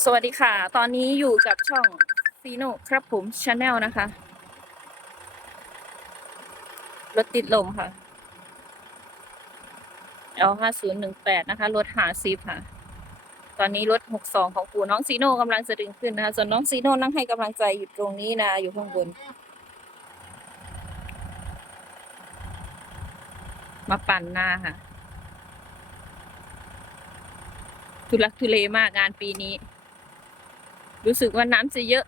สวัสดีค่ะ ตอนนี้อยู่กับช่องฟีโนครับผมชาแนลนะคะ รถติดลมค่ะ L ห้าศูนย์หนึ่งแปดนะคะ รถหาซีค่ะ ตอนนี้รถหกสองของปู่น้องซีโน่กำลังจะดึงขึ้นนะคะ ส่วนน้องซีโน่นั่งให้กำลังใจอยู่ตรงนี้นะ อยู่ข้างบน มาปั่นหน้าค่ะ ทุลักทุเลมากงานปีนี้ รู้สึกว่าน้ำจะเยอะ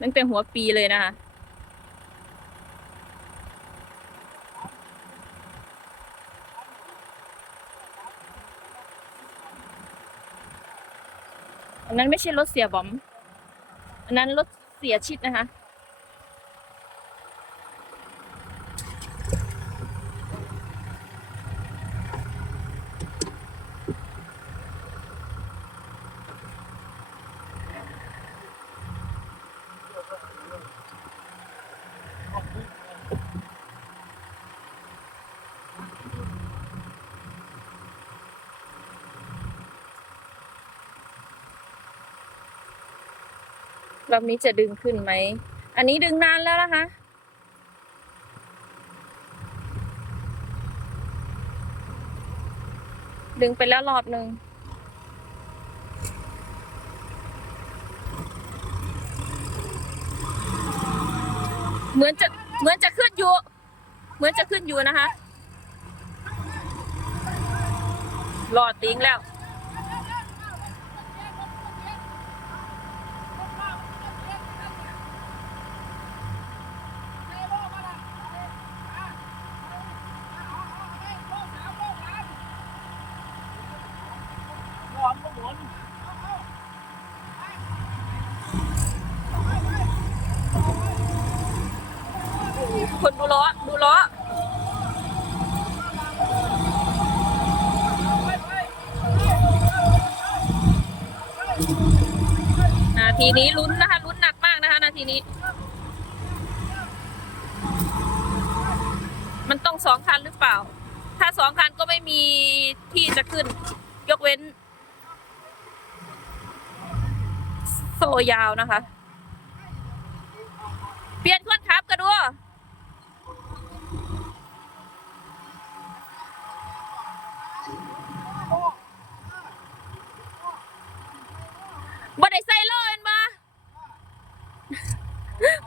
ตั้งแต่หัวปีเลยนะคะอันนั้นไม่ใช่รถเสียบอม อันนั้นรถเสียชิดนะคะ รอบนี้จะดึงขึ้นไหม อันนี้ดึงนานแล้วนะคะ ดึงไปแล้วรอบหนึ่งเหมือนจะเหมือนจะขึ้นอยู่ เหมือนจะขึ้นอยู่นะคะ รอดติ้งแล้ว ล้อ ดูล้อนาทีนี้ลุ้นนะคะลุ้นหนักมากนะคะนาทีนี้ มันต้องสองคันหรือเปล่า ถ้าสองคันก็ไม่มีที่จะขึ้น ยกเว้น โซยาวนะคะ เปลี่ยนคนขับกันด้ว บ่ได้ใส่โล่เห็นปะ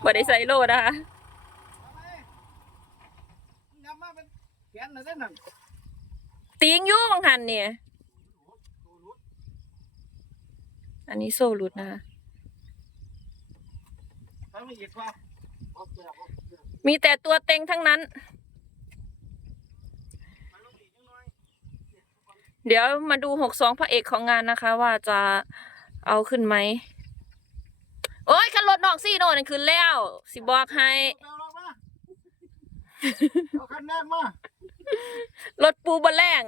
บ่ได้ใส่โล่นะคะย้ำมาเป็นแขนน่ะได้นั่นติงอยู่บางหันเนี่ย อันนี้โซ่หลุดนะคะทำไม่อีกว่าเอาเปลือกเอาเปลือกมีแต่ตัวเต็งทั้งนั้นไปลงอีกนิดหน่อยเดี๋ยวมาดูหกสองพระเอกของงานนะคะ ว่าจะ เอาขึ้นไหม โอ้ยคันรถนอกซี่โน่นขึ้นแล้ว สิบอกให้ เอาลงมาเอาคันแน่นมารถปูบะแรง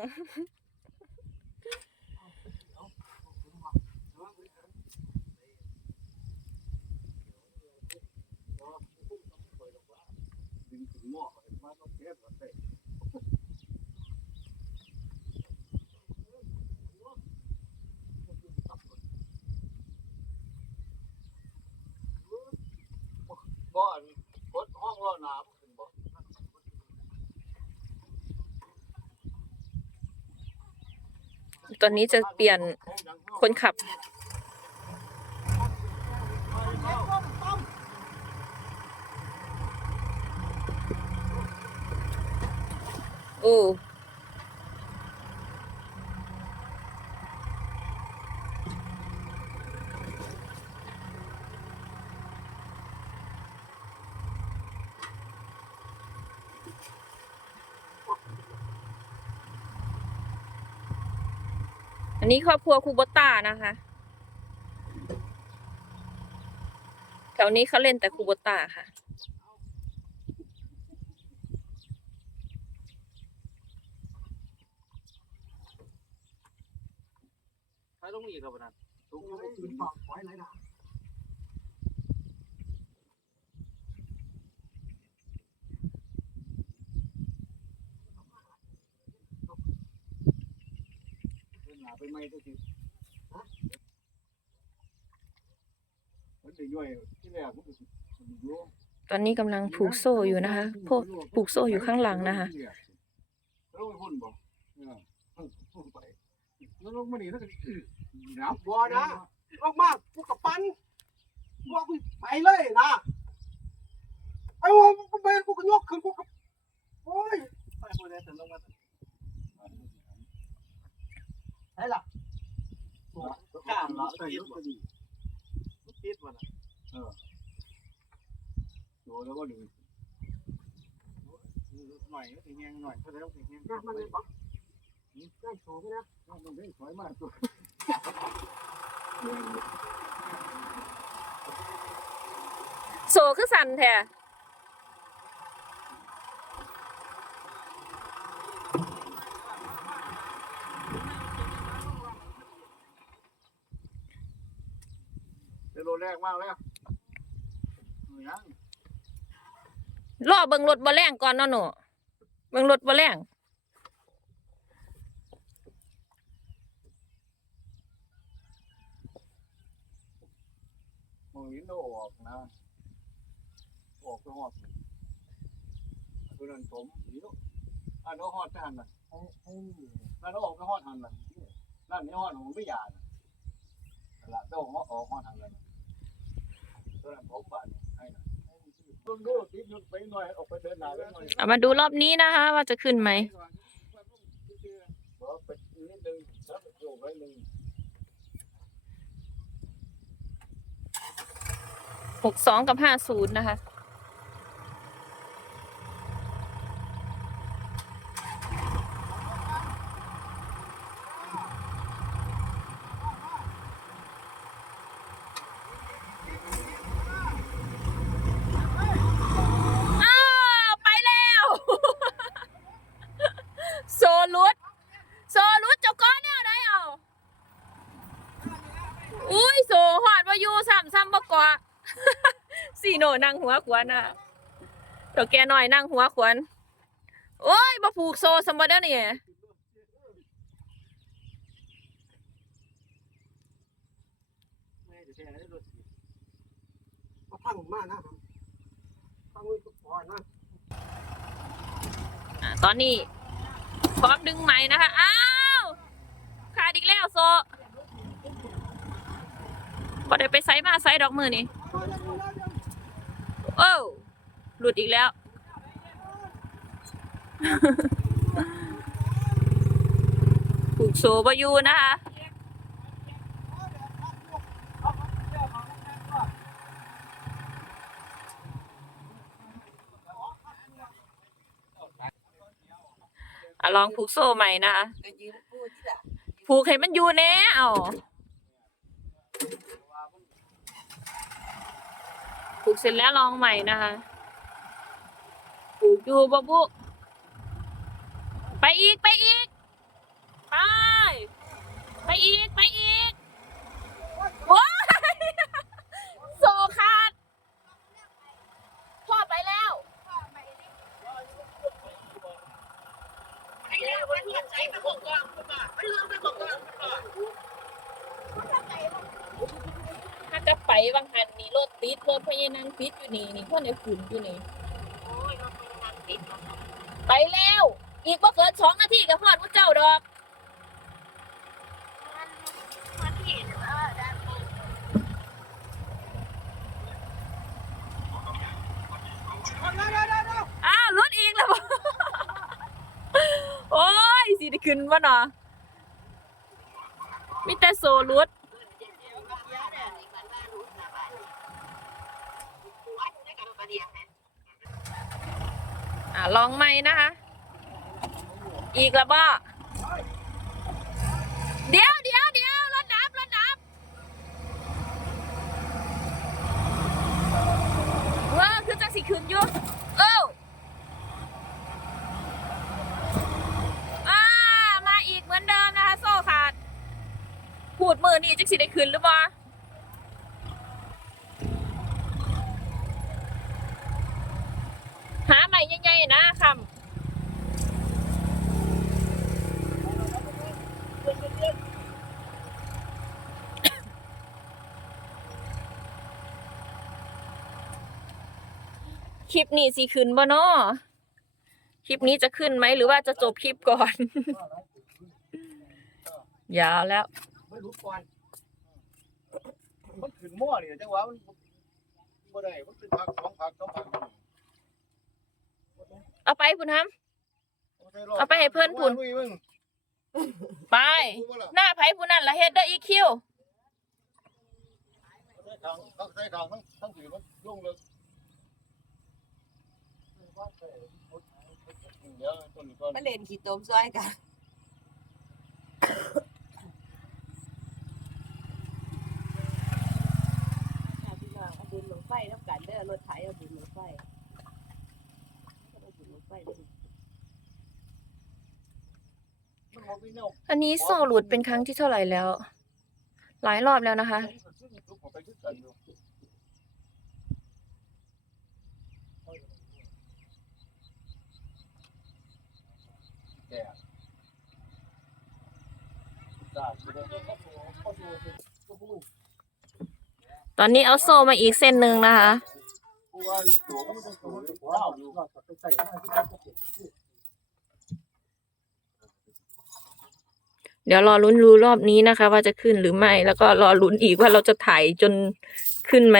ดึงถึงหม้อมาต้องเทปมาเตะบ่อนกดห้องรอหนามขึ้นบ่ ตอนนี้จะเปลี่ยนคนขับ โอ้ อันนี้ครอบครัวคูโบต้านะคะ แถวนี้เขาเล่นแต่คูโบต้าค่ะไปลงอีกครับนั่นลงลงขึ้นฝั่งไว้ไหนน่ะขึ้น นาไปไม่ได้ทีมันจะย่อยที่แรกมันก็สิอตอนนี้กำลังผูกโซ่อยู่นะคะพวกผูกโซ่อยู่ข้างหลังนะคะแล้วไปพุ่นบ่เอนไปแล้วลงมานี่แล้วก็น้ำบัวนะลงมากูกับปันบัวกูไปเลยนะไอ้วัวกูไปกูก็ยกขึ้นกูก็โอ้ยไปบัวได้แต่ลงมาใช่ล่ะกล้ามละใส่รถก็ดีปิดมันโดนแล้วก็ดึงหน่อยก็ถึงแงหน่อยก็ได้ถึงแงนั่นมันเลยบ่ได้โชว์นะนั่นมันได้ถอยมากตัวโซ่คือสั่นแท้ เดี๋ยวโล แรกมากแล้วยังรอเบิ่งรถบ่แรงก่อนเนาะหนูเบิ่งรถบ่แรงมองนี้โนออกนะออกไปหอดตัวนั้นผมนี่ลูกอันนั้นหอดทันน่ะให้ให้นั่นออกไปหอดทันน่ะนั่นนี่หอดของไม่ยาน่ะละเจ้าของออกหอดทันเลย ตัวนั้นผมบาดให้น่ะต้นดูติดยุดไปหน่อยออกไปเดินหนาไปหน่อยเอามาดูรอบนี้นะคะ ว่าจะขึ้นไหมบอกไปนิดนึงแล้วโยกไว้หนึ่งหกสองกับห้าศูนย์นะคะ อ้าว ไปแล้ว โซลุดโซลุดเจ้าก้อนแนวไหนเอา อุ้ยโซหอดว่าอยู่ซ้ำซ้ำบ่กว่า สี่ โนนั่งหัวขวานอะตัวแกหน่อยนั่งหัวขวานโอ้ยบ่ผูกโซ่สมบัติแล้วนี่ไม่ได้แช่ได้รถมาพังมานะพังมือกูปอนะตอนนี้พร้อมดึงไหมนะคะ อ้าวขาดอีกแล้วโซบ่ได้ไปไซมาไซดอกมือนี่ โอ้วหลุดอีกแล้ว ผูกโซบ่อยู่นะคะอะลองผูกโซ่ใหม่นะคะก็ยืมพูดที่ละผูกให้มันอยู่แน่เอา ผูกเสร็จแล้วลองใหม่นะคะผูกอยู่บ๊บุไปอีกไปอีก ไป ไปอีกไปอีกว้ายโซขาดพ่อไปแล้ว ไปแล้วมันเลือดใจไปหกกองคุณป่ะมันเลือดไปหกกองคุณป่ะ ถ้าจะไปบางหันนี่ รถติดรถพยานันติดอยู่นี่นี่คนในขุนอยู่นี่ โอ้ยมันเป็นงานติดไปแล้ว อีกบ่เกินสองนาทีก็ฮอดพวกเจ้าดอก มันมันเห็นเออด้านบนอ้าวรถอีกแล้วบ่ โอ้ยสิได้ขึ้นบ่เนาะมีแต่โซรุด เดี๋ยวเดี๋ยวเดี๋ยวเนี่ยอีกวันว่ารู้นะบ้านว่าอยู่ในกันประเดี๋ยว อะลองใหม่นะคะ อีกแล้วบ่เดี๋ยวเดี๋ยวเดี๋ยวรถดับรถดับเว้าคือจังสิขึ้นอยู่เอ้าอ่ามาอีกเหมือนเดิมนะคะ โซ่ขาดพูดมือนี่จังสิได้ขึ้นหรือบ่าให ม่ใหญ่ๆนะคำคลิปนี้สิขึ้นบ่นาะคลิปนี้จะขึ้นไหมหรือว่าจะจบคลิปก่อน ยาวแล้วไม่รู้ก่อนมันขึ้นมั่วนี่จังหวะมันบ่ได้มันเป็นผักสองผักสองผัก เอาไปคุณทำเอาไปให้เพิ่นพุ่นไป หน้าไผผู้นั้นละเฮ็ดเด้ออีคิวใส่ทางต้องใส่ทางทั้งทั้งสี่มันลงเลยเดี๋ยวต้นนี้ก่อนมาเล่นขี้ต้มซอยกันค่ะพี่น้องเอาบุญหลวงไฟน้ำกันเด้อรถไถเอาบุญหลวงไฟเอันนี้โซ่หลุดเป็นครั้งที่เท่าไหร่แล้ว หลายรอบแล้วนะคะ ตอนนี้เอาโซ่มาอีกเส้นหนึ่งนะคะ เล่าอยู่ก็ไปใส่หน้าที่เขาเก็บเดี๋ยวรอลุ้นรู้รอบนี้นะคะ ว่าจะขึ้นหรือไม่ แล้วก็รอลุ้นอีกว่าเราจะถ่ายจนขึ้นไหม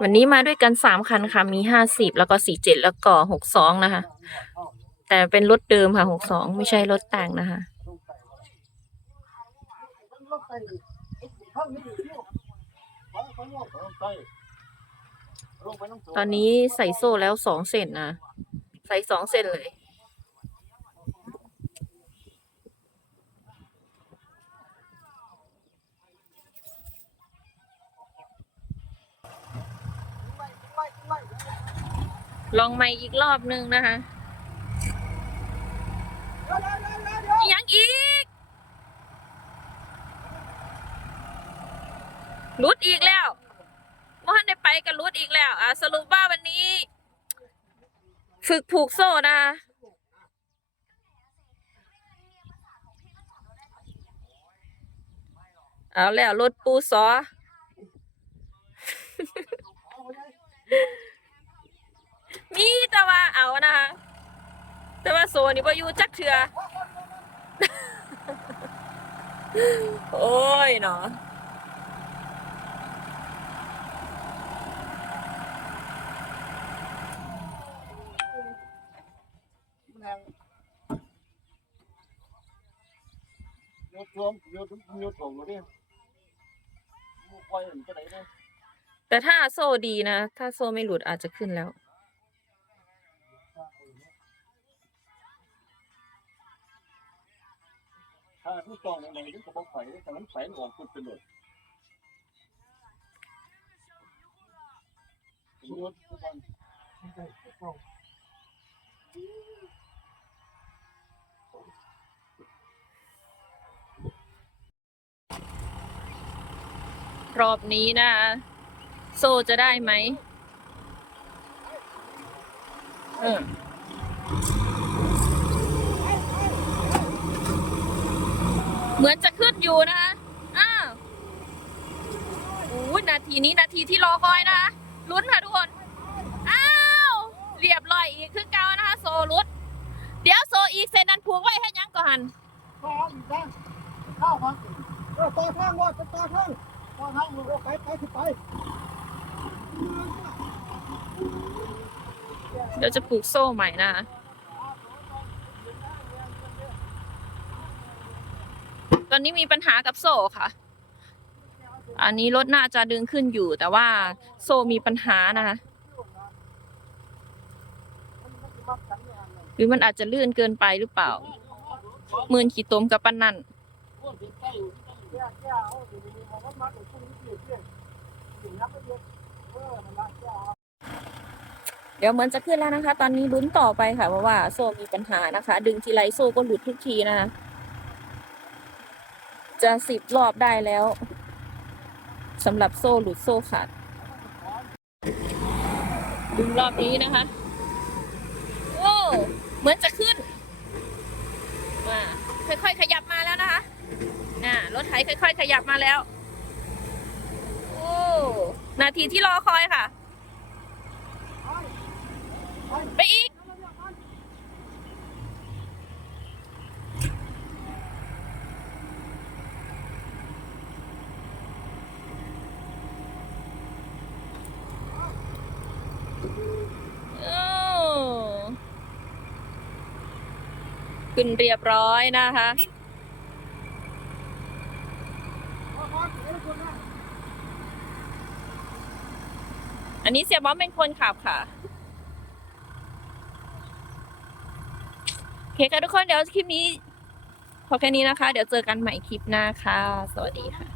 วันนี้มาด้วยกันสามคันค่ะ มีห้าสิบแล้วก็สี่เจ็ดแล้วก็หกสองนะคะ แต่เป็นรถเดิมค่ะหกสองไม่ใช่รถแต่งนะคะ ต้องตัวตอนนี้ใส่โซ่แล้วสองเส้นนะ ใส่สองเส้นเลย ลองใหม่อีกรอบนึงนะคะอีกยังอีก รุดอีกแล้วมื่อได้ไปกันรุดอีกแล้ว อะสรุปว่าวันนี้ ฝึกผูกโซ่นะเอาแล้วรถปูซอ มีแต่ว่าเอานะคะแต่ว่าโซนี่บ่อยู่จักเถื่อโอ้ยเนาะ ยดรวมโยดโยดของเลยมูปล่อยมันจะไหนเนี่ยแต่ถ้าโซ่ดีนะ ถ้าโซ่ไม่หลุดอาจจะขึ้นแล้ว ถ้าทุกตองในนี้ก็บอกไฟแต่มันไฟออกคุณเป็นหมดโยดทุกคน รอบนี้นะ โซจะได้ไหมเออเหมือนจะขึ้นอยู่นะคะอ้าวโอ้นาทีนี้นาทีที่รอคอยนะคะลุ้นค่ะทุกคน อ้าว เรียบร้อยอีกคือเก่านะคะ โซลุดเดี๋ยวโซอีกเซนนั้นผูกไว้ให้ยังก่อนข้าวอีกแล้วข้าวมาเออต่อทางรถต่าต่อทาง ไปไปไปเดี๋ยวจะผูกโซ่ใหม่นะตอนนี้มีปัญหากับโซ่ค่ะ อันนี้รถน่าจะดึงขึ้นอยู่ แต่ว่าโซ่มีปัญหานะคะหรือมันอาจจะลื่นเกินไปหรือเปล่า มื่นขีดตมกับปันนั่น เดี๋ยวเหมือนจะขึ้นแล้วนะคะ ตอนนี้ลุ้นต่อไปค่ะเพราะว่าโซ่มีปัญหานะคะ ดึงทีไรโซ่ก็หลุดทุกทีนะคะจะสิบรอบได้แล้วสำหรับโซ่หลุดโซ่ขาดดึงรอบนี้นะคะโอ้เหมือนจะขึ้นมาค่อยๆขยับมาแล้วนะคะน่ะรถไถค่อย ๆ ขยับมาแล้วโอ้นาทีที่รอคอยค่ะ ไปอีกโอ้ขึ้นเรียบร้อยนะคะอันนี้เสียบอมเป็นคนขับค่ะ โอ เคค่ะทุกคนเดี๋ยวคลิปนี้พอแค่นี้นะคะ เดี๋ยวเจอกันใหม่คลิปหน้าค่ะ สวัสดีค่ะ